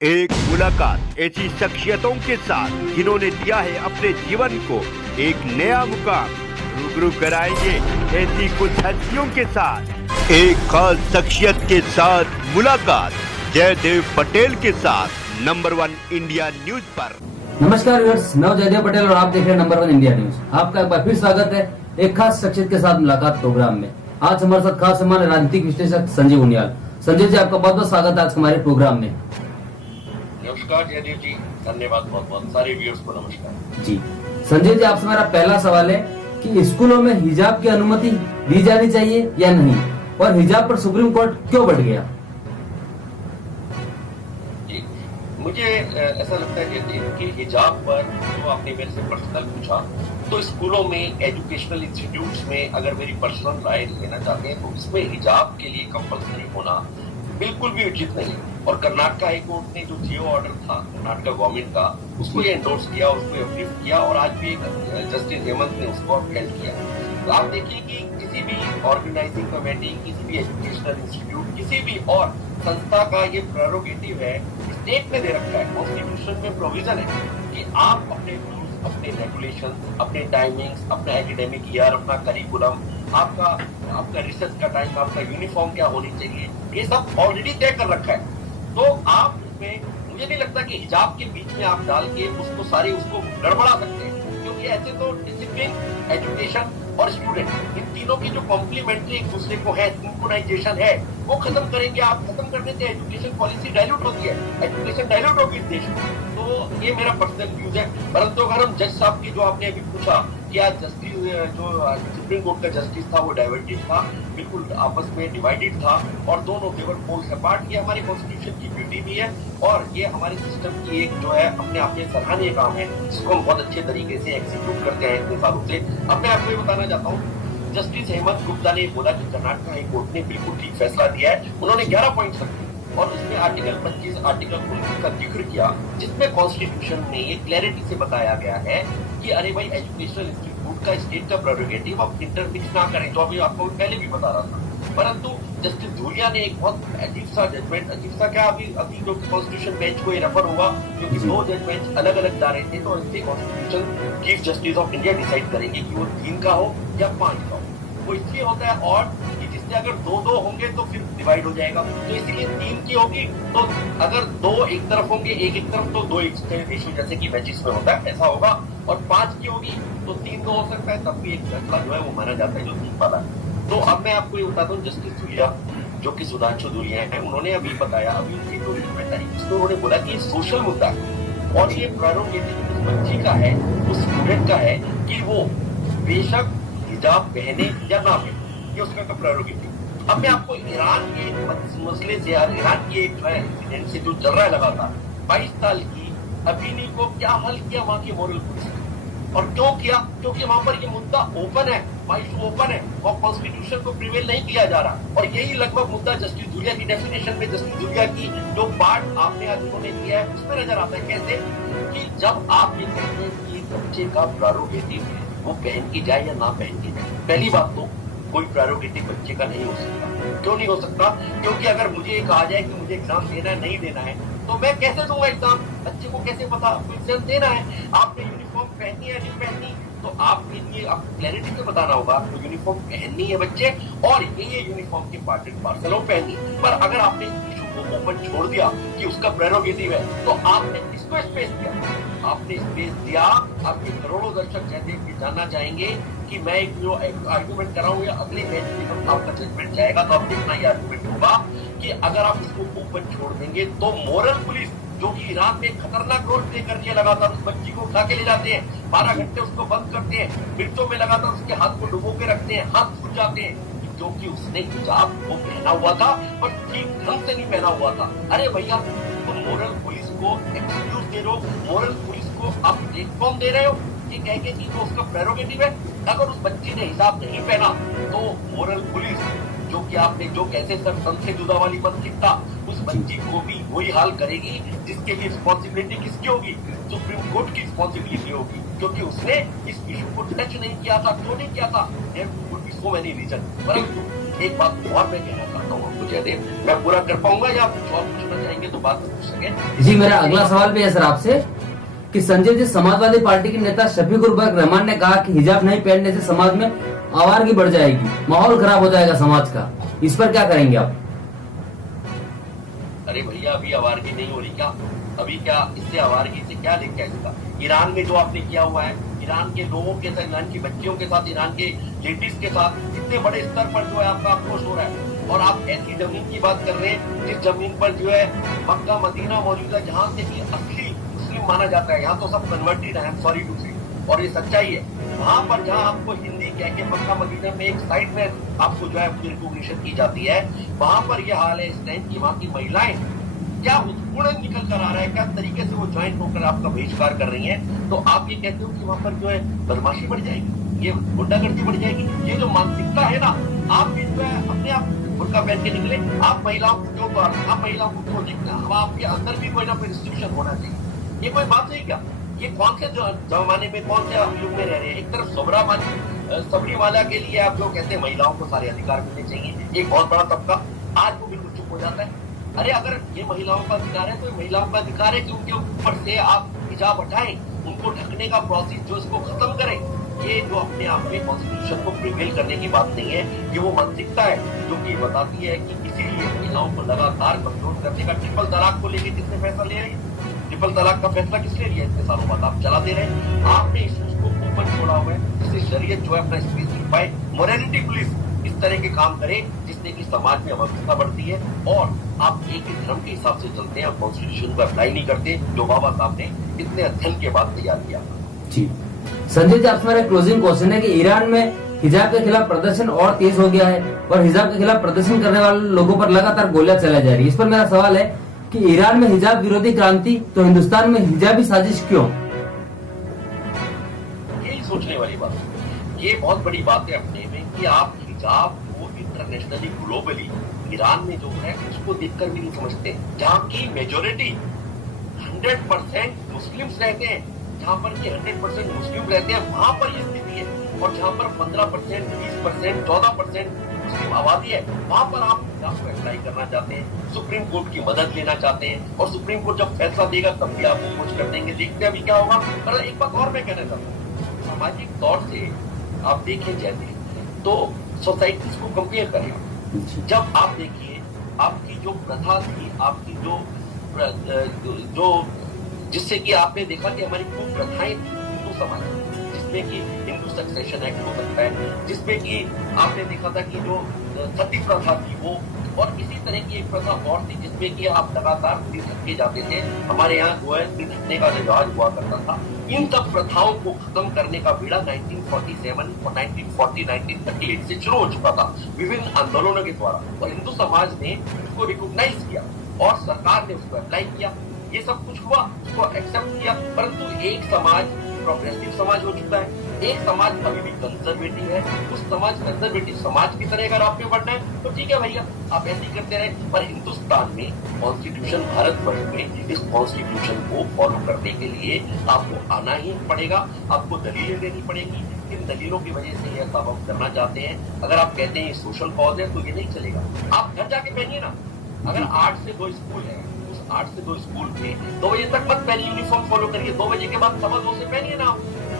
एक मुलाकात ऐसी शख्सियतों के साथ जिन्होंने दिया है अपने जीवन को एक नया मुकाम। रूबरू कराएंगे ऐसी कुछ हस्तियों के साथ एक खास शख्सियत के साथ मुलाकात जयदेव पटेल के साथ नंबर 1 इंडिया न्यूज पर। नमस्कार व्यूअर्स, मैं जयदेव पटेल और आप देख रहे हैं नंबर 1 इंडिया न्यूज। आपका एक बार फिर स्वागत है एक खास शख्सियत के साथ मुलाकात प्रोग्राम में। आज हमारे साथ खास मेहमान राजनीतिक विश्लेषक संजय उनियाल। संजय जी, आपका बहुत बहुत स्वागत है आज हमारे प्रोग्राम में। नमस्कार जयदेव जी, धन्यवाद बहुत बहुत। सारे व्यूअर्स को नमस्कार जी। संजय जी, आपसे मेरा पहला सवाल है कि स्कूलों में हिजाब की अनुमति दी जानी चाहिए या नहीं, और हिजाब पर सुप्रीम कोर्ट क्यों बढ़ गया? जी, मुझे ऐसा लगता है जयदेव कि हिजाब पर जो आपने मेरे से पर्सनल पूछा, तो स्कूलों में, एजुकेशनल इंस्टीट्यूट्स में अगर मेरी पर्सनल राय लेना चाहते हैं तो इसमें हिजाब के लिए कंपल्सरी होना बिल्कुल भी उचित नहीं है। और कर्नाटक हाई कोर्ट ने जो जीओ ऑर्डर था कर्नाटक गवर्नमेंट का, उसको ये एंडोर्स किया, उसको अप्रूव किया, और आज भी जस्टिस हेमंत ने उसको अपहेल्ड किया। तो आप देखिए कि किसी भी ऑर्गेनाइजिंग कमेटी, किसी भी एजुकेशनल इंस्टीट्यूट, किसी भी और संस्था का ये प्रेरोगेटिव है, स्टेट ने दे रखा है, कॉन्स्टिट्यूशन में प्रोविजन है कि आप अपने रूल्स, अपने रेगुलेशन, अपने टाइमिंग्स, अपना एकेडमिक ईयर, अपना करिकुलम, आपका रिसर्च का टाइम, आपका यूनिफॉर्म क्या होनी चाहिए, ये सब ऑलरेडी तय कर रखा है। तो आप उसमें, मुझे नहीं लगता कि हिजाब के बीच में आप डाल के उसको गड़बड़ा सकते हैं, क्योंकि ऐसे तो डिसिप्लिन, एजुकेशन और स्टूडेंट, इन तीनों की जो कॉम्प्लीमेंट्री एक दूसरे को है, सिंक्रोनाइजेशन है, वो खत्म करेंगे आप। खत्म करने से एजुकेशन पॉलिसी डाइल्यूट होती है, एजुकेशन डाइल्यूट होगी इस देश में। तो ये मेरा पर्सनल व्यूज है। परंतु अगर हम जज साहब की, जो आपने अभी पूछा कि आज जस्टिस, जो सुप्रीम कोर्ट का जस्टिस था, वो डाइवर्टेड था, बिल्कुल आपस में डिवाइडेड था, और दोनों देवर पोल्स अपार्ट। ये हमारे कॉन्स्टिट्यूशन की ब्यूटी भी है, और ये हमारे सिस्टम की एक जो है अपने आप में सराहनीय काम है, जिसको हम बहुत अच्छे तरीके से एग्जीक्यूट करते हैं इतने सालों से। अब मैं आपको ये बताना चाहता हूँ, जस्टिस हेमंत गुप्ता ने बोला कि कर्नाटक हाई कोर्ट ने बिल्कुल ठीक फैसला दिया है। उन्होंने 11 पॉइंट्स रखे और उसमें आर्टिकल 25, आर्टिकल 19 का जिक्र किया, जिसमें कॉन्स्टिट्यूशन में ये क्लैरिटी से बताया गया है कि अरे भाई, एजुकेशनल इंस्टीट्यूट का, स्टेट का प्रेरोगेटिव आप इंटरमिक्स ना करें, जो अभी आपको पहले भी बता रहा था। परंतु जस्टिस धूलिया ने एक बहुत अजीब सा जजमेंट, अजीब सा क्या, अभी जो कॉन्स्टिट्यूशन बेंच को ये रेफर होगा, क्योंकि 2 जज बेंच अलग अलग जा रहे थे, तो इससे constitution chief justice of India decide करेंगे कि वो 3 का हो या 5 का हो। वो इसलिए होता है और कि जिससे अगर 2-2 होंगे तो फिर डिवाइड हो जाएगा, तो इसीलिए 3 की होगी। तो अगर 2 एक तरफ होंगे, एक तरफ, तो 2 इशू जैसे कि मैचेस में होता है, ऐसा होगा। और 5 की होगी तो 3 हो सकता है, तब भी एक फैसला जो है वो माना जाता है, जो 3 वाला है। तो अब मैं आपको ये बताता हूँ, जस्टिस धूलिया, जो कि सुधांशु धूलिया है, उन्होंने अभी बताया, अभी उनकी जो रिपोर्ट आई, उसमें उन्होंने बोला कि ये सोशल मुद्दा है, और ये प्रेरोगेटिव उस बच्ची का है, उस स्टूडेंट का है कि वो बेशक हिजाब पहने या ना पहने, ये उसका प्रेरोगेटिव। अब मैं आपको ईरान के मसले से, ईरान की एक जो है इंसिडेंट से जो चल रहा है लगातार, 22 साल की अबीनी को क्या हल किया वहां की मोरल पुलिस ने, और क्यों किया? क्योंकि वहां पर ये मुद्दा ओपन है, इशू ओपन है, और कॉन्स्टिट्यूशन को प्रिवेल नहीं किया जा रहा। और यही लगभग मुद्दा जस्टिस धूलिया की डेफिनेशन में, जस्टिस धूलिया की जो पार्ट आपने आज उन्होंने किया है, उसमें नजर आता है कैसे कि जब आप ये कहते हैं कि बच्चे का प्रेरोगेटिव है, वो पहन की जाए या ना पहन की जाए। पहली बात तो कोई प्रेरोगेटिव बच्चे का नहीं हो सकता। क्यों नहीं हो सकता? क्योंकि अगर मुझे ये कहा जाए कि मुझे एग्जाम देना है, नहीं देना है, तो मैं कैसे दूंगा एग्जाम? बच्चे को कैसे पता आपको एग्जाम देना है? आपने यूनिफॉर्म पहनी है, नहीं पहनी, तो आपके लिए आपको क्लैरिटी से बताना होगा आपको यूनिफॉर्म पहननी है बच्चे, और ये यूनिफॉर्म के पार्ट एंड पार्सल हो पहनी। पर अगर आपने इशू को ओपन छोड़ दिया कि उसका प्रेरोगेटिव है, तो आपने किसको स्पेस दिया? आपने स्पेस दिया, आपके करोड़ों दर्शक जयदेव भी जानना चाहेंगे कि मैं एक जो आर्गुमेंट कर रहा हूँ, या अगले बेंच में आपका जजमेंट जाएगा तो आप देखना ये आर्गुमेंट होगा कि अगर आप इसको ओपन छोड़ देंगे तो मोरल पुलिस, जो कि ईरान में खतरनाक रोल प्ले कर रही है, लगातार उस बच्ची को उठा के ले जाते हैं, 12 घंटे उसको बंद करते हैं, मिर्चों में लगातार उसके हाथ को डुबो के रखते हैं, हाथ फूट जाते हैं, क्योंकि उसने हिजाब को पहना हुआ था, पर ठीक ढंग से नहीं पहना हुआ था। अरे भैया, तुम मोरल पुलिस को एक्सक्यूज दे रहे हो, मोरल पुलिस को आप प्लेटफॉर्म दे रहे हो, ये कह के कि जो उसका प्रेरोगेटिव है। अगर उस बच्ची ने हिजाब नहीं पहना तो मोरल पुलिस, जो कि आपने जो कैसे सर सन से जुदा वाली मत कितना, उस बच्ची को भी वही हाल करेगी, जिसके लिए रिस्पॉन्सिबिलिटी किसकी होगी? सुप्रीम कोर्ट की रिस्पॉन्सिबिलिटी होगी, क्योंकि उसने इस इशू को टच नहीं किया था। क्यों नहीं किया था? So many reason. परंतु एक बात और मैं कहना चाहता हूँ आपको जयदेव, मैं पूरा कर पाऊंगा या आप कुछ और पूछना चाहेंगे तो बात पूछ सके? जी, मेरा अगला सवाल भी है सर आपसे कि संजय जी, समाजवादी पार्टी के नेता शफीकुर बर्क रहमान ने कहा कि हिजाब नहीं पहनने से समाज में आवारगी बढ़ जाएगी, माहौल खराब हो जाएगा समाज का, इस पर क्या करेंगे आप? अरे भैया, अभी आवारगी नहीं हो रही क्या? अभी क्या इससे आवारगी से क्या लेके आएगा? ईरान में जो आपने किया हुआ है, ईरान के लोगों के साथ, ईरान की बच्चियों के साथ, ईरान के लेडीज के साथ इतने बड़े स्तर पर जो है आपका आक्रोश हो रहा है, और आप ऐसी जमीन की बात कर रहे हैं जिस जमीन पर जो है मक्का मदीना मौजूद है, जहाँ से कि असली मुस्लिम माना जाता है। यहाँ तो सब कन्वर्टेड है, सॉरी टू से, और ये सच्चाई है। वहां पर जहाँ आपको हिंदी कह के मक्का मदीना में एक साइड में आपको जो है रिकॉग्निशन की जाती है, वहां पर यह हाल है इस टाइम की वहां की महिलाएं क्या उत्पीड़न निकल कर आ रहा है, क्या तरीके से वो ज्वाइंट होकर आपका बहिष्कार कर रही हैं। तो आप ये कहते हो कि वहां पर जो है बदमाशी बढ़ जाएगी, ये गुंडागर्दी बढ़ जाएगी, ये जो मानसिकता है ना, आप भी जो है अपने आप बुर्का पहन के निकले, आप महिलाओं को क्यों तो आप महिलाओं को क्यों देखना? अब आपके अंदर भी कोई ना कोई रिस्ट्रिक्शन होना चाहिए। ये कोई बात नहीं क्या? ये कौन से जमाने में, कौन से युग में रह रहे हैं? एक तरफ सबरीमाला के लिए आप जो कहते हैं महिलाओं को सारे अधिकार मिलने चाहिए, एक बहुत बड़ा तबका आज वो बिल्कुल चुप हो जाता है। अरे अगर ये महिलाओं का अधिकार है तो महिलाओं का अधिकार है कि उनके ऊपर से आप हिजाब हटाएं, उनको ढकने का प्रोसेस जो इसको खत्म करें। ये जो अपने आप में कॉन्स्टिट्यूशन को प्रिवेल करने की बात नहीं है, ये वो मानसिकता है जो कि बताती है कि इसीलिए महिलाओं को लगातार कमजोर करने का ट्रिपल तलाक को लेकर किसने फैसला लिया है? ट्रिपल तलाक का फैसला किसने लिया? इतने सालों बाद आप चला दे रहे हैं। आपने इस चीज को ओपन छोड़ा हुआ है, जिससे शरीयत जो है अपना स्पेस लिख पाए, मोरालिटी पुलिस इस तरह के काम करे जिससे कि समाज में अवस्था बढ़ती है, और आप एक ही धर्म के हिसाब से चलते हैं, कॉन्स्टिट्यूशन को अप्लाई नहीं करते जो बाबा साहब ने इतने अध्ययन के बाद तैयार किया। जी संजय जी, आपसे मेरा क्लोजिंग क्वेश्चन है कि ईरान में हिजाब के खिलाफ प्रदर्शन और तेज हो गया है और हिजाब के खिलाफ प्रदर्शन करने वाले लोगों पर लगातार गोलियां चलाई जा रही है। इस पर मेरा सवाल है कि ईरान में हिजाब विरोधी क्रांति, तो हिंदुस्तान में हिजाबी साजिश क्यों? यही सोचने वाली बात है। ये बहुत बड़ी बात है अपने में कि आप हिजाब को इंटरनेशनली, ग्लोबली ईरान में जो है उसको देखकर भी नहीं समझते, जहाँ की मेजोरिटी 100% मुस्लिम्स रहते हैं, जहाँ पर कि 100% मुस्लिम रहते हैं, वहां पर ये स्थिति है। और जहाँ पर 15%, 20%, 14% मुस्लिम आबादी है, वहां पर आप हिजाब अप्लाई करना चाहते हैं, सुप्रीम कोर्ट की मदद लेना चाहते हैं, और सुप्रीम कोर्ट जब फैसला देगा तब भी आपको कुछ कर देंगे। देखते हैं अभी क्या होगा। पर एक बात और मैं कहना चाहता हूँ, सामाजिक तौर से आप देखें जैसे तो सोसाइटीज को कंपेयर करें। जब आप देखिए आपकी जो प्रथा थी, आपकी जो जिससे कि आपने देखा कि हमारी खूब प्रथाएं थी हिंदू समाज, जिसमें कि हिंदू सक्सेशन एक्ट हो सकता है, जिसमें कि आपने देखा था कि जो सती प्रथा थी वो, और इसी तरह की एक प्रथा और थी जिसमें कि आप लगातार सिर ढके जाते थे। हमारे यहाँ जो है सिर ढकने का रिवाज हुआ करता था। इन सब प्रथाओं को खत्म करने का बीड़ा 1947 और 1940, 1938 से शुरू हो चुका था विभिन्न आंदोलनों के द्वारा, और हिंदू समाज ने उसको रिकॉग्नाइज किया और सरकार ने उसको अप्लाई किया। ये सब कुछ हुआ, उसको एक्सेप्ट किया, परंतु एक समाज प्रोग्रेसिव समाज हो चुका है, एक समाज अभी भी कंजर्वेटिव है। उस समाज कंजर्वेटिव समाज की तरह अगर आपने बढ़ना है तो ठीक है भैया, आप ऐसे ही करते रहे। पर हिंदुस्तान में कॉन्स्टिट्यूशन, भारतवर्ष में इस कॉन्स्टिट्यूशन को फॉलो करने के लिए आपको आना ही पड़ेगा, आपको दलीलें देनी पड़ेगी। इन दलीलों की वजह से यह सब हम करना चाहते हैं। अगर आप कहते हैं सोशल कॉज है तो ये नहीं चलेगा। आप घर जाके पहनिए ना, अगर 8 से 2 स्कूल है, 8 से 2 स्कूल में 2 बजे तक मत पहनिए, यूनिफॉर्म फॉलो करिए। 2 बजे के बाद 2:15 से पहनिए ना,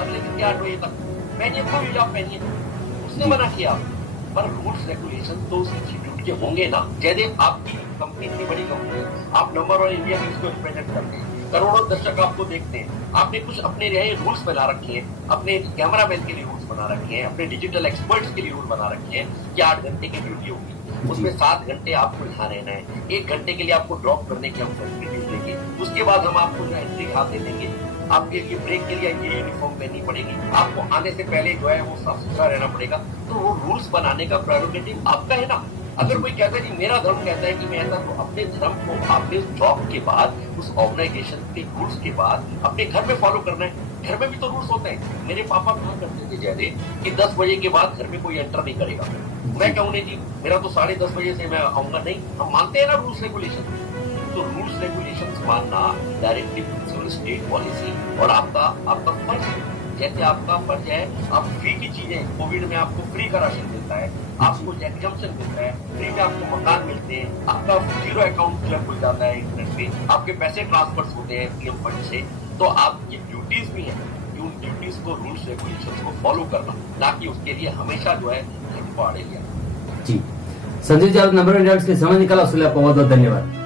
अगले दिन के 8 बजे तक पहनिए, कोई हिजाब पहनिए, उसने मना किया। पर रूल्स रेगुलेशन तो उस इंस्टीट्यूट के होंगे ना। जयदेव, आपकी कंपनी इतनी बड़ी कंपनी है, आप नंबर 1 इंडिया न्यूज को रिप्रेजेंट करते हैं, करोड़ों दर्शक आपको देखते हैं, आपने कुछ अपने रूल्स बना रखे हैं, अपने कैमरामैन के लिए रूल्स बना रखे हैं, अपने डिजिटल एक्सपर्ट्स के लिए रूल बना रखे हैं कि 8 घंटे की ड्यूटी होगी, उसमें 7 घंटे आपको यहाँ रहना है, 1 घंटे के लिए आपको ड्रॉप करने की हम फैसिलिटीज देंगे, उसके बाद हम आपको जो एंट्री हाथ दे देंगे, आपके लिए ब्रेक के लिए ये यूनिफॉर्म पहननी पड़ेगी, आपको आने से पहले जो है वो साफ सुथरा रहना पड़ेगा। तो वो रूल्स बनाने का प्रेरोगेटिव आपका है ना। अगर कोई कहता है कि मेरा धर्म कहता है कि मैं ऐसा, तो अपने धर्म को आपने उस जॉब के बाद, उस ऑर्गेनाइजेशन के रूल्स के बाद अपने घर में फॉलो करना है। घर में भी तो रूल्स होते हैं। मेरे पापा कहा करते थे जयदेव कि 10 बजे के बाद घर में कोई एंटर नहीं करेगा। मैं कहूँ नहीं जी, मेरा तो 10:30 बजे से मैं आऊंगा, नहीं, हम मानते हैं ना रूल्स रेगुलेशन। तो रूल्स रेगुलेशन मानना डायरेक्टली प्रिंसिपल स्टेट पॉलिसी और आपका फर्ज है। जैसे आपका फर्ज है, आप फ्री की चीजें, कोविड में आपको फ्री का राशन मिलता है, आपको एग्जाम्पशन मिलता है, फ्री में आपको मकान मिलते हैं, आपका जीरो अकाउंट जो है खुल जाता है इंटरनेट पे, आपके पैसे ट्रांसफर होते हैं पीएम फंड से। तो आप ये ड्यूटीज भी है, उन ड्यूटीज को, रूल्स रेगुलेशन को फॉलो करना, ना कि उसके लिए हमेशा जो है पाड़े लिया। जी संजय जी, आप नंबर इंडिया के समय निकाला, उसके लिए आपको बहुत बहुत धन्यवाद।